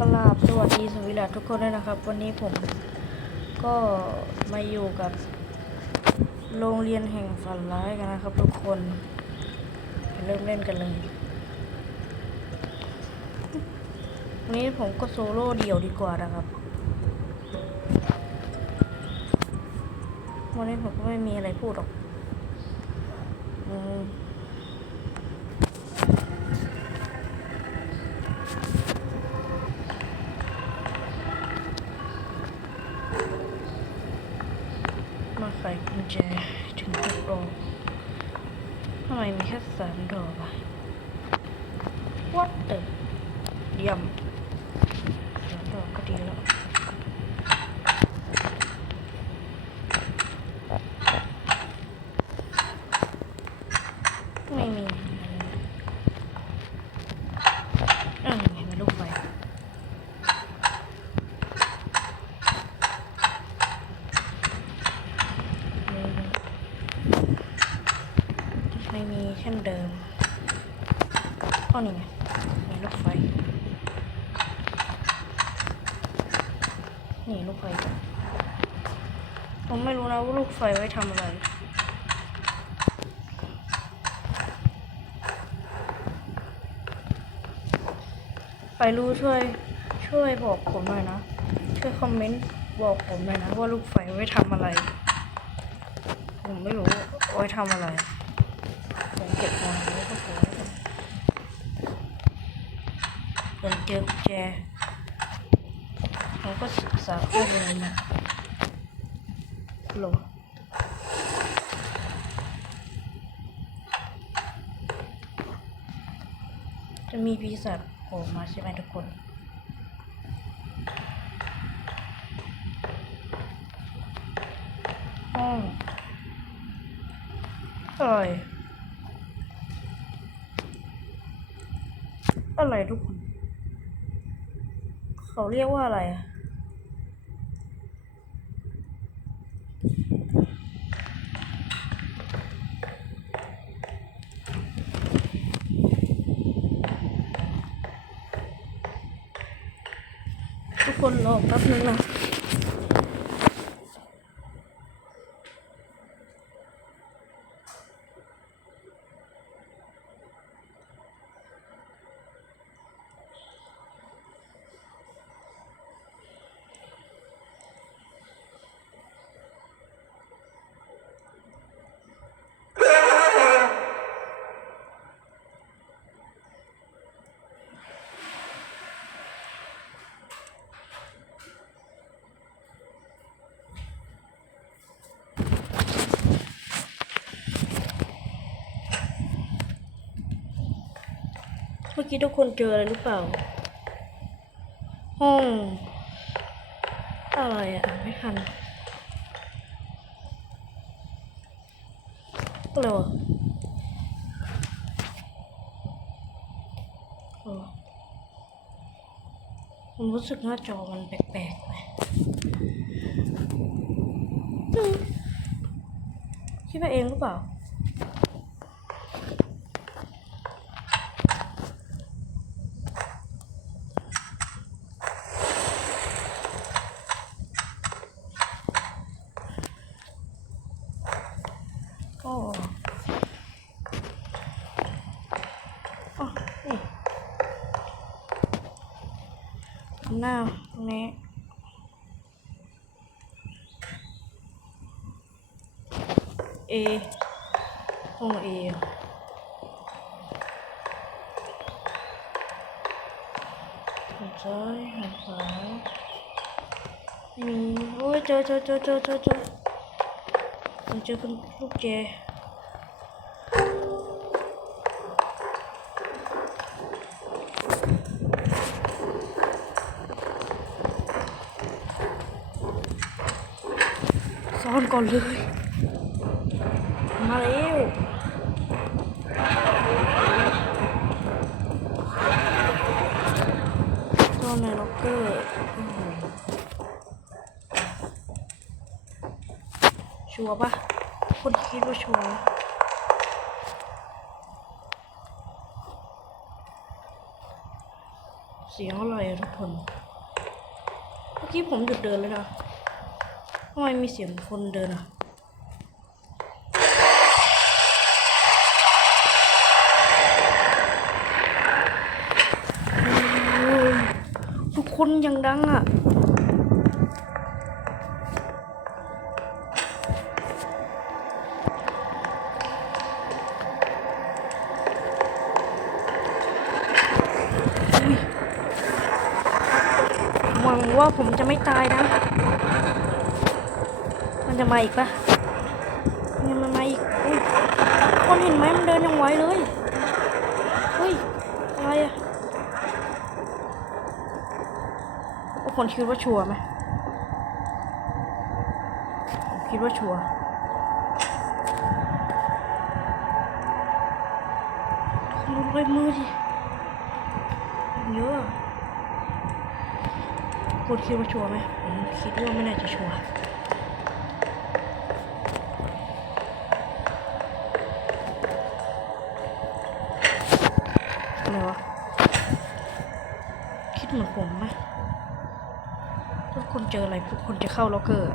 กราบสวัสดีสวีดัทุกคนด้วยนะครับ วันนี้ผมก็มาอยู่กับ โรงเรียนแห่งฝันร้ายกันนะครับ ทุกคนไปเริ่มเล่นกันเลยวันนี้ผมก็โซโล่เดี่ยวดีกว่านะครับ วันนี้ผมก็ไม่มีอะไรพูดหรอก อืม มา จะถึงหกดอกทำไมมีแค่สามดอกอะ What the เยี่ยมสามดอกก็ดีแล้ว ไม่มีอันนี้เห็นไหมลูกไฟ ไม่มีเช่นเดิมอ้อนี่ไงมีลูกไฟ นี่ลูกไฟจ้ะ ว่าลูกไฟไว้ทำอะไรใครรู้ช่วยช่วยบอกผมหน่อยนะ ช่วยคอมเมนต์บอกผมหน่อยนะว่าลูกไฟไว้ทำอะไร ผมไม่รู้ไว้ทำอะไรผมเก็บมาแล้วก็พอเดินเจอกุญแจผมก็ศึกษาข้อมูลมา โหลจะมีปีศาจโผล่มาใช่ไหมทุกคนห้องอะไรอะไรทุกคน เขาเรียกว่าอะไรอะ ทุกคนร อแป๊บนึงนะเมื่อกี้ทุกคนเจออะไรหรือเปล่า ห้องอะไรอะไม่ทันอะไรวะโอ้ผมรู้สึกหน้าจอมันแปลกๆไปอืมคิดไปเองหรือเปล่า ก็อ๋อนี่ หน้าตรงนี้เอห้องเอหันซ้ายหันขวาไม่มีโอ้ยเจอเจอเจอเจอเจอเจอผมเจอคุณลูกแจ ซ่อนก่อนเลย มาแล้วซ่อนในล็อกเกอร์ชัวร์ปะคนคิดว่าชัวร์เสียงอะไรอะทุกคน เมื่อกี้ผมหยุดเดินเลยนะำไมมีเสียงคนเดินอะทุกคนยังดังอะ มันมาอีกปะเนี่ยมันมาอีกอุ้ยคนเห็นไหมมันเดินยังไวเลยเฮ้ยอะไรอะทุกคนคิดว่าชัวร์ไหมคิดว่าชัวร์ทุกคนดูรอยมือดิเยอะอะทุกคนคิดว่าชัวร์ไหมผมคิดว่าไม่น่าจะชัวร์ เข้าล็อกเกอร์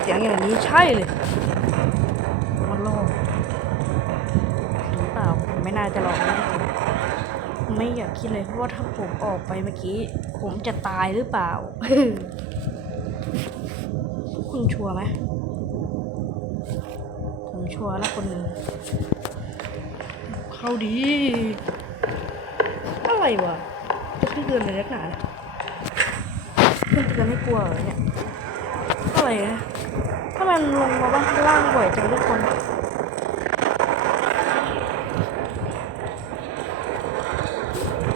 เสียงอย่างนี้ใช่เลยมันหลอกหรือเปล่าผมไม่น่าจะหลอกนะไม่อยากคิดเลยเพราะว่าถ้าผมออกไปเมื่อกี้ ผมจะตายหรือเปล่า คุณชัวร์ไหมผมชัวร์แล้วคนหนึ่ง เอาดีอะไรวะจะขึ้นเดือนเลยนักหนาเนี่ยขึ้นจะไม่กลัวเหรอเนี่ยอะไรนะถ้ามันลงมาบ้างข้างล่างบ่อยจังทุกคน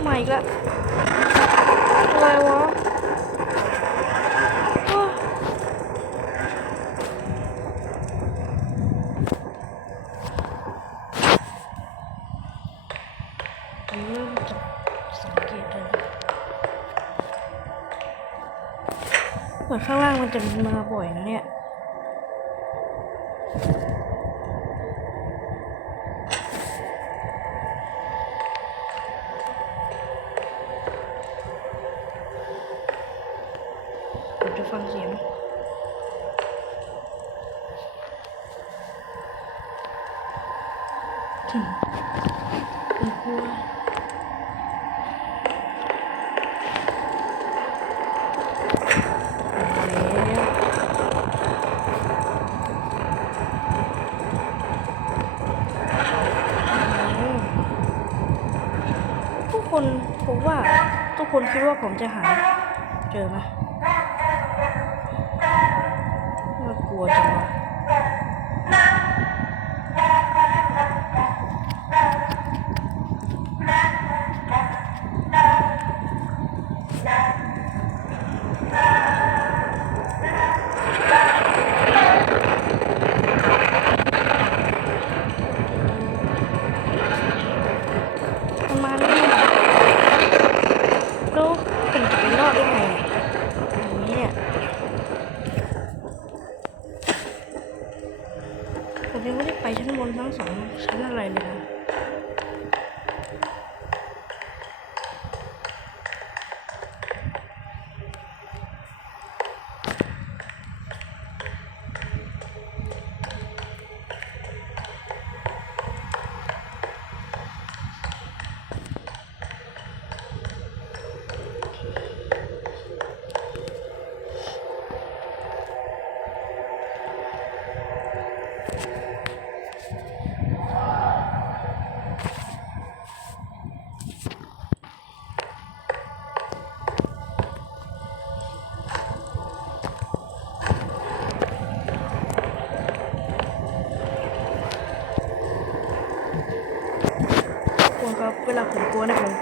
มาอีกแล้ว มันมาบ่อยนะเนี่ย ผมจะหาเจอไหม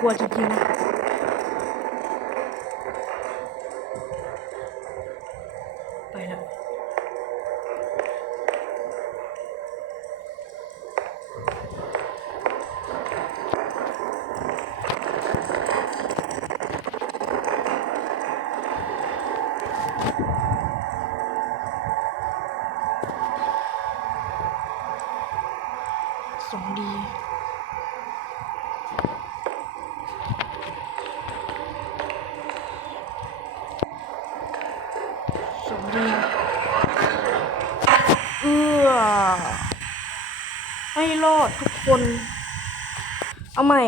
กลัวจริงๆนะไปแล้ว ดทุกคน เอาใหม่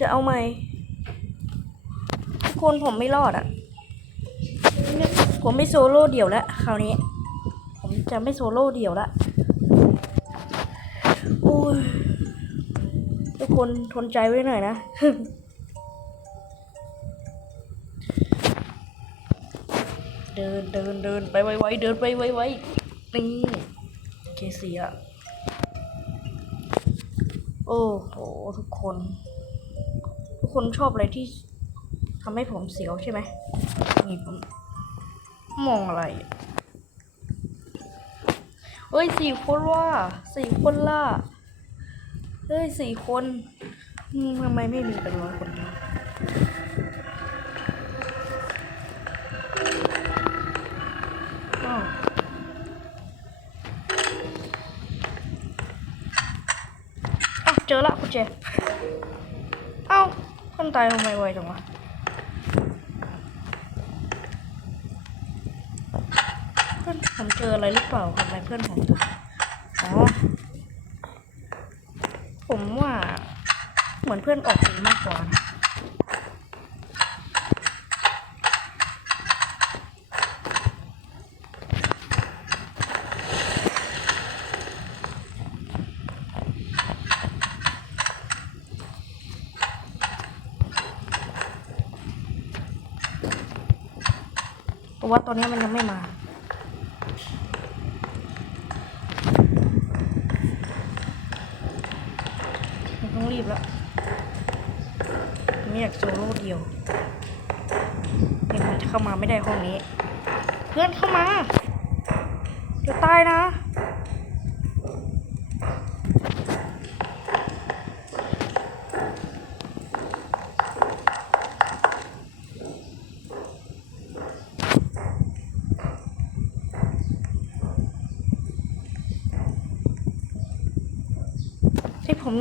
จะเอาใหม่ ทุกคนผมไม่รอดอะ่ะ ผมไม่โซโล่เดี่ยวแล้วคราวนี้ ผมจะไม่โซโล่เดี่ยวละโอ้ยทุกคนทนใจไว้หน่อยนะเดินเดินเดินไปไวๆเดินไปไวๆนี่เคเสีย โอ้โหทุกคน ทุกคนชอบอะไรที่ทำให้ผมเสียวใช่ไหมนี่ผมมองอะไรเฮ้ยสี่คนว่าสี่คนล่ะเฮ้ยสี่คนทำไมไม่มีเป็นร้อยคนเดียว เจอละคุณเจเอ้าเพื่อนตายทำไมไวจังวะเพื่อนผมเจออะไรหรือเปล่าทำไมเพื่อนผมอ๋อผมว่าเหมือนเพื่อนออกสีมากกว่านะ ตัวตอนนี้มันยังไม่มา ต้องรีบแล้วไม่อยากโซโล่เดียวยังมันจะเข้ามาไม่ได้ห้องนี้ เพื่อนเข้ามา เดี๋ยวตายนะ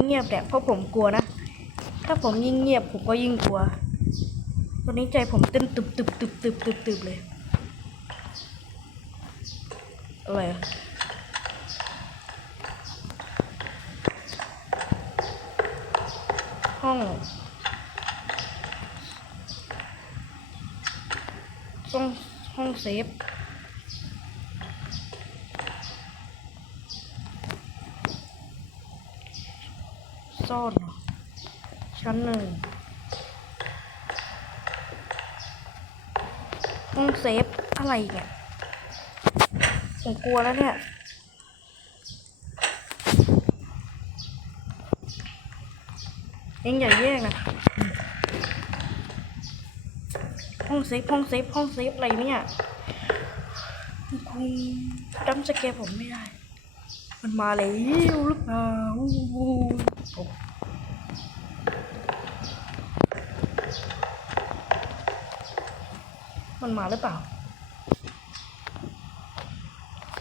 งียบเนี่ยเพราะผมกลัวนะ ถ้าผมยิ่งเงียบผมก็ยิ่งกลัว ตอนนี้ใจผมเต้นตึบตึบตึบตึบตึบตึบเลย อะไรอะห้องห้องห้องเซฟ ซ่อนหรอชั้นหนึ่งห้องเซฟอะไรเนี่ยผมกลัวแล้วเนี่ยเองอย่าแยกนะห้องเซฟห้องเซฟห้องเซฟอะไรเนี่ยคุณจำสเกลผมไม่ได้ มันมาแล้วหรือเปล่า มันมาหรือเปล่า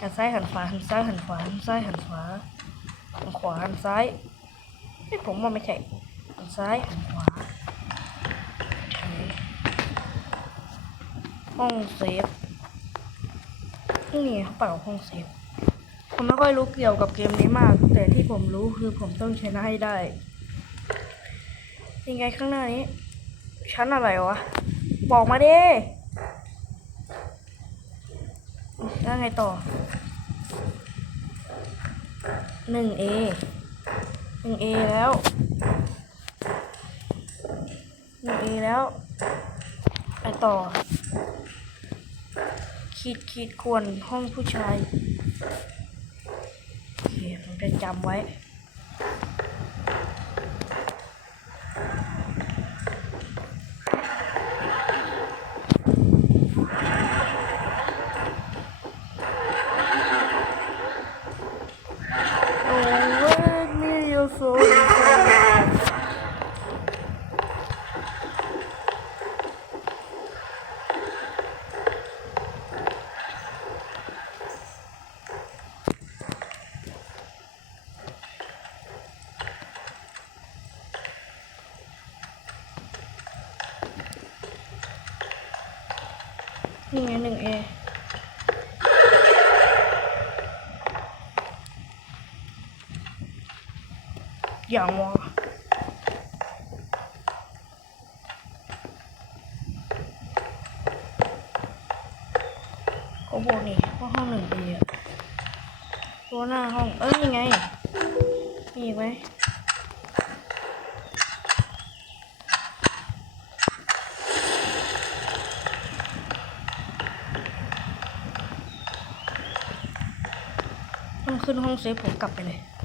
หันซ้ายหันขวาหันซ้ายหันขวาหันซ้ายหันขวาหันขวาหันซ้ายไอ้ผมว่าไม่ใช่หันซ้ายหันขวาห้องเซฟนี่เขาเปล่าห้องเซฟ ผมไม่ค่อยรู้เกี่ยวกับเกมนี้มาก แต่ที่ผมรู้คือผมต้องชนะให้ได้ยังไงข้างหน้านี้ ชั้นอะไรวะ บอกมาดิแล้วไงต่อหนึ่งเอหนึ่งเอแล้วหนึ่งเอแล้วไปต่อ ขีดขีดควรห้องผู้ชาย เคผมจะจำไว้ โอ้ยนี่ยูโซ นี่ไงหนึ่งเออย่างวะเขาบอกนี่ว่าห้องหนึ่งเออตัวหน้าห้อง เอ้ยยังไงมีไหม มันขึ้นห้องเซฟผมกลับไปเลยย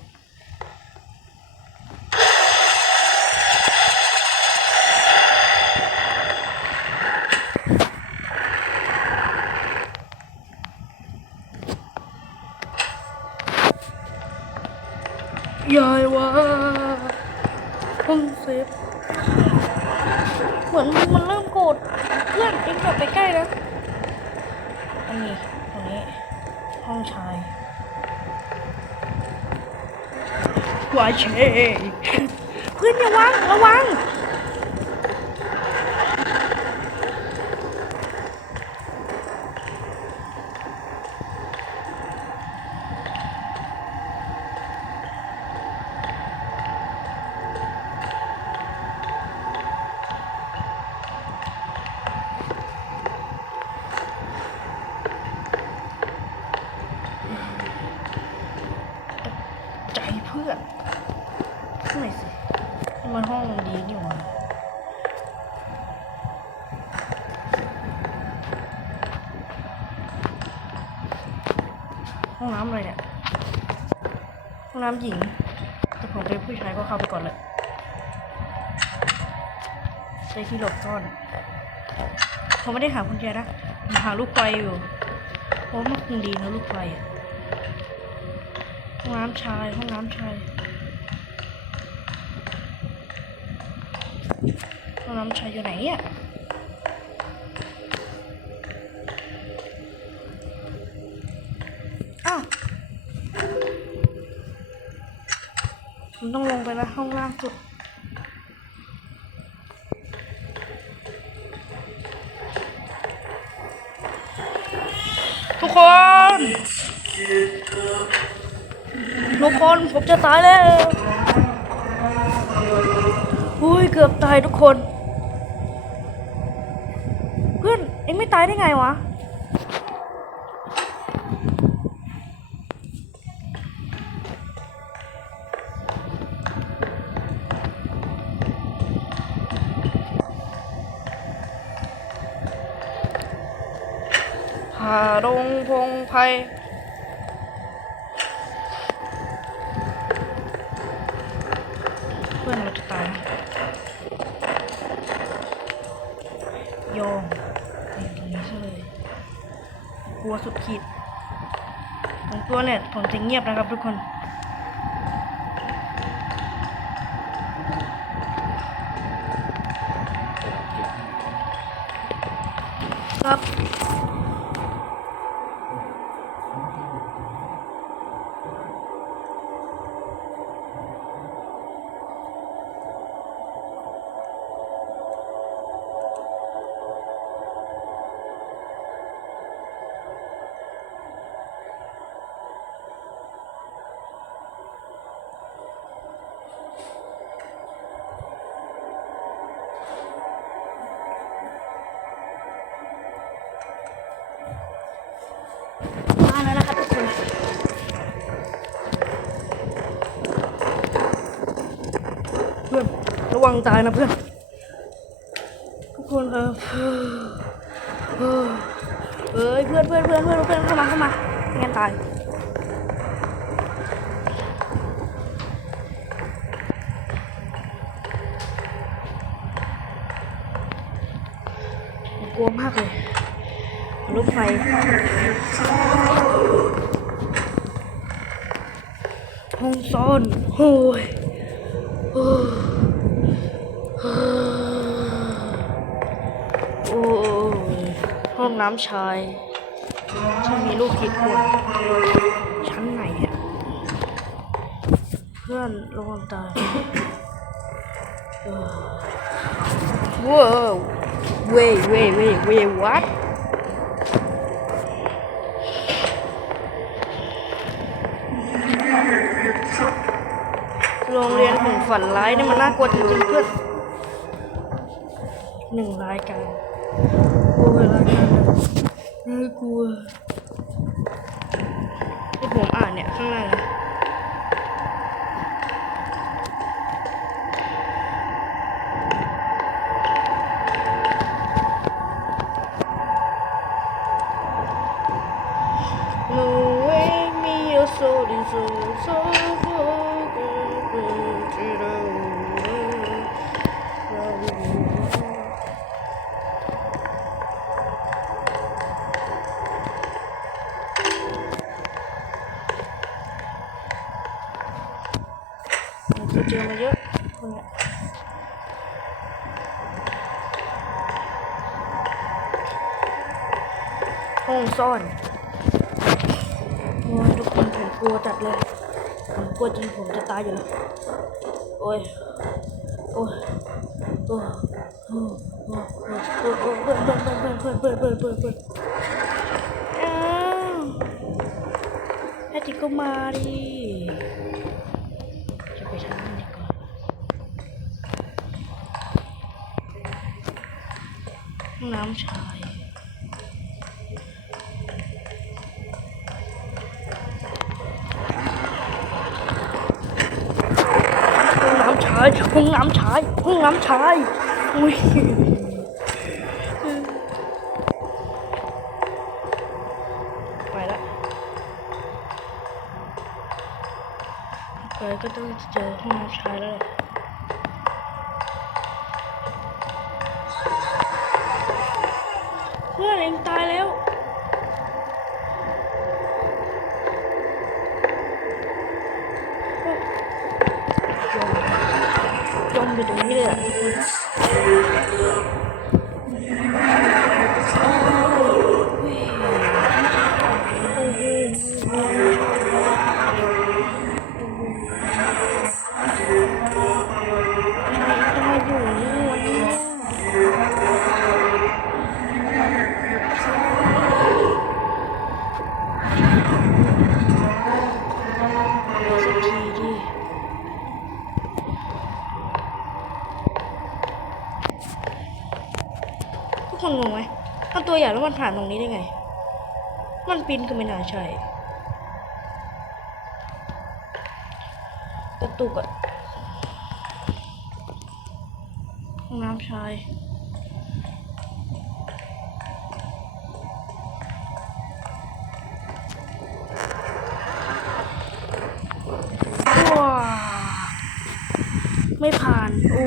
ำหญิง แต่ผมเป็นผู้ชายก็เข้าไปก่อนเลยใช้ที่หลบซ่อนผมไม่ได้หากุญแจนะผมหาลูกไฟอยู่เพราะว่ามันคงดีนะลูกไฟอะห้องน้ำชายห้องน้ำชายห้องน้ำชายอยู่ไหนอะ ผมต้องลงไปแล้วห้องล่างสุด ทุกคน ทุกคนผมจะตายแล้วอุ้ยเกือบตายทุกคน เพื่อนเอ็งไม่ตายได้ไงวะ งียบนะครับทุกคน ครับ งตายนะเพื่อน ทุกคนครับเอ้ยเพื่อนเพื่อนเพื่อนเพื่อนเพื่อนเข้ามาเข้ามาไม่งั้นตาย ชาย ฉันมีลูกกี่คนชั้นไหนเพื่อนระวังตายว้าวเว้ยเว้ยเว้ยเว้ยวัดโรงเรียนของฝันร้ายนี่มันน่ากลัวจริงๆเพื่อนหนึ่งรายการ น่ากลัวที่ผมอ่านเนี่ยข้างล่างนะ ซ่อนโอ้ยทุกคนผมกลัวจัดเลยผมกลัวจนผมจะตายอยู่แล้วโอ้ยโอ้ยโอ้ยโอ้ยโอ้ยโอ้ยโอ้ยเปิดเปิดเปิดเปิดเปิดเปิดเปิดเปิดอ้าวแพทย์ก็มาดิจะไปทางนั้นดีกว่าห้องน้ำชายายห้องน้ำชายห้องน้ำชายอุ้ยไปละไปก็ต้องเจอห้องน้ำชายแล้ว งนี้ได้ไง มันปีนก็ไม่น่าใช่กระตุกอะห้องน้ำชายว้าไม่ผ่าน โอ้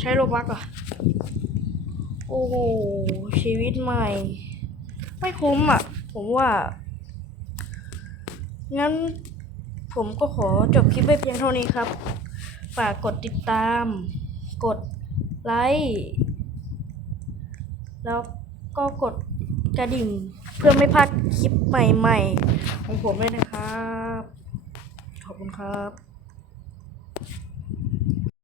ใช้โลบักอะ อ้โห ชีวิตใหม่ ไม่คุ้มอะ ผมว่า งั้นผมก็ขอจบคลิปไว้เพียงเท่านี้ครับ ฝากกดติดตาม กดไลค์แล้วก็กดกระดิ่งเพื่อไม่พลาดคลิปใหม่ๆ ของผมเลยนะครับ ขอบคุณครับ